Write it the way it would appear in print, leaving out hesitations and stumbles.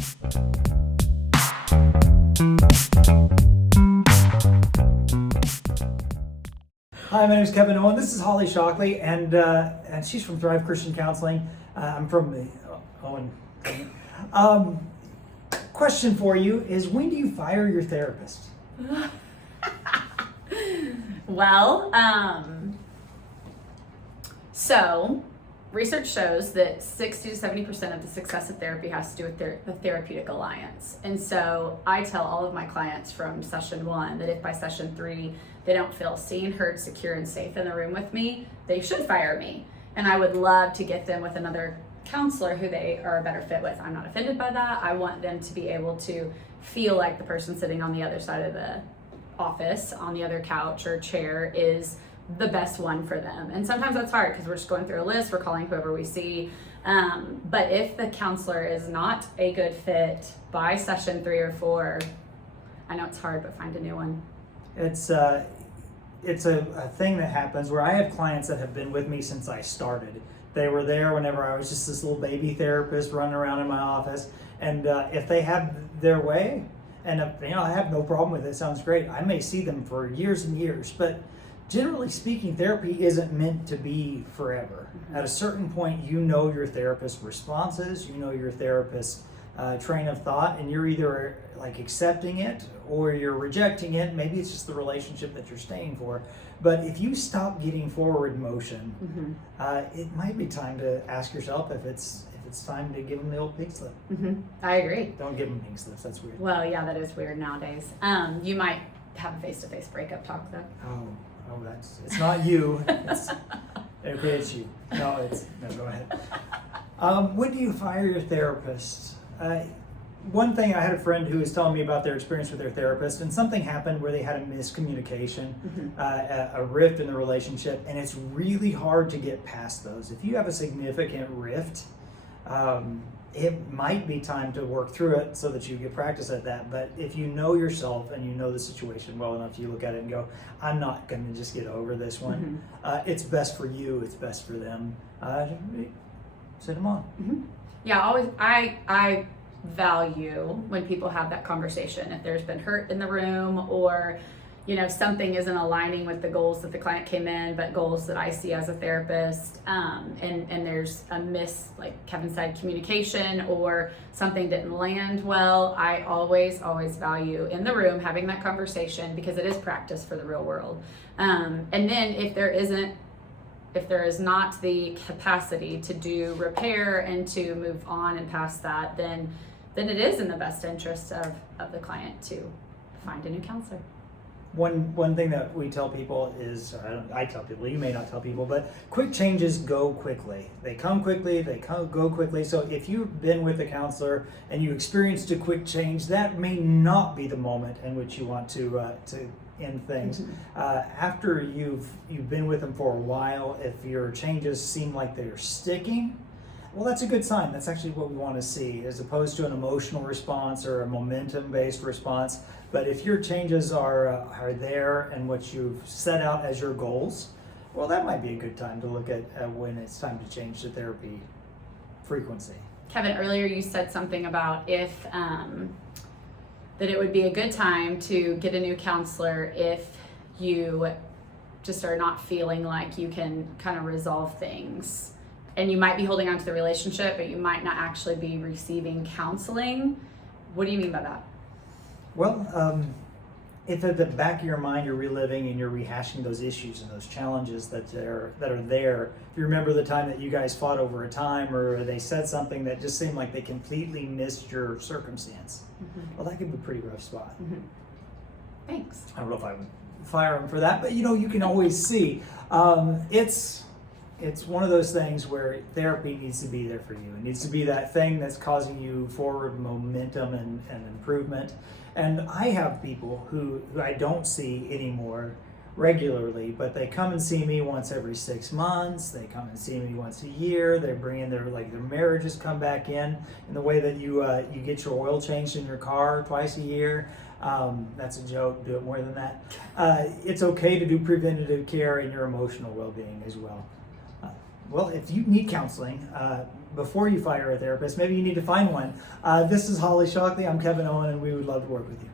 Hi, my name is Kevon Owen. This is Holly Shockley, and she's from Thrive Christian Counseling. I'm from the Owen Clinic. Question for you is, when do you fire your therapist? Well, so research shows that 60 to 70% of the success of therapy has to do with the therapeutic alliance. And so I tell all of my clients from session 1 that if by session 3 they don't feel seen, heard, secure, and safe in the room with me, they should fire me. And I would love to get them with another counselor who they are a better fit with. I'm not offended by that. I want them to be able to feel like the person sitting on the other side of the office, on the other couch or chair, is the best one for them. And sometimes that's hard because we're just going through a list, we're calling whoever we see. But if the counselor is not a good fit by session 3 or 4, I know it's hard, but find a new one. It's a thing that happens where I have clients that have been with me since I started. They were there whenever I was just this little baby therapist running around in my office. And if they have their way, and I have no problem with it, sounds great. I may see them for years and years, but generally speaking, therapy isn't meant to be forever. Mm-hmm. At a certain point, you know your therapist's responses, you know your therapist's train of thought, and you're either like accepting it or you're rejecting it. Maybe it's just the relationship that you're staying for. But if you stop getting forward motion, mm-hmm. It might be time to ask yourself if it's time to give them the old pink slip. Mm-hmm. I agree. Don't give them pink slips. That's weird. Well, yeah, that is weird nowadays. You might have a face-to-face breakup talk though. Oh, it's not you. It's you. No, go ahead. When do you fire your therapist? One thing, I had a friend who was telling me about their experience with their therapist, and something happened where they had a miscommunication, mm-hmm. A rift in the relationship, and it's really hard to get past those. If you have a significant rift, it might be time to work through it so that you get practice at that. But if you know yourself and you know the situation well enough, you look at it and go, I'm not going to just get over this one. Mm-hmm. It's best for you. It's best for them. Sit them on. Mm-hmm. Yeah, always. I value when people have that conversation. If there's been hurt in the room, or something isn't aligning with the goals that the client came in, but goals that I see as a therapist, and there's a like Kevin said, communication, or something didn't land well, I always value in the room having that conversation, because it is practice for the real world. And then if there is not the capacity to do repair and to move on and past that, then it is in the best interest of the client to find a new counselor. One thing that we tell people is, I tell people, you may not tell people, but quick changes go quickly. They come quickly, go quickly. So if you've been with a counselor and you experienced a quick change, that may not be the moment in which you want to end things. Mm-hmm. After you've been with them for a while, if your changes seem like they're sticking, well, that's a good sign. That's actually what we want to see, as opposed to an emotional response or a momentum-based response. But if your changes are there and what you've set out as your goals, well, that might be a good time to look at when it's time to change the therapy frequency. Kevin, earlier you said something about if that it would be a good time to get a new counselor if you just are not feeling like you can kind of resolve things. And you might be holding on to the relationship, but you might not actually be receiving counseling. What do you mean by that? Well, if at the back of your mind you're reliving and you're rehashing those issues and those challenges that are there, if you remember the time that you guys fought over a time, or they said something that just seemed like they completely missed your circumstance, mm-hmm. well, that could be a pretty rough spot. Mm-hmm. Thanks. I don't know if I would fire them for that, but you can always see. It's one of those things where therapy needs to be there for you. It needs to be that thing that's causing you forward momentum and improvement. And I have people who I don't see anymore regularly, but they come and see me once every 6 months. They come and see me once a year. They bring in their marriages come back in the way that you get your oil changed in your car twice a year. That's a joke. Do it more than that. It's okay to do preventative care in your emotional well-being as well. Well, if you need counseling, before you fire a therapist. Maybe you need to find one. This is Holly Shockley. I'm Kevon Owen, and we would love to work with you.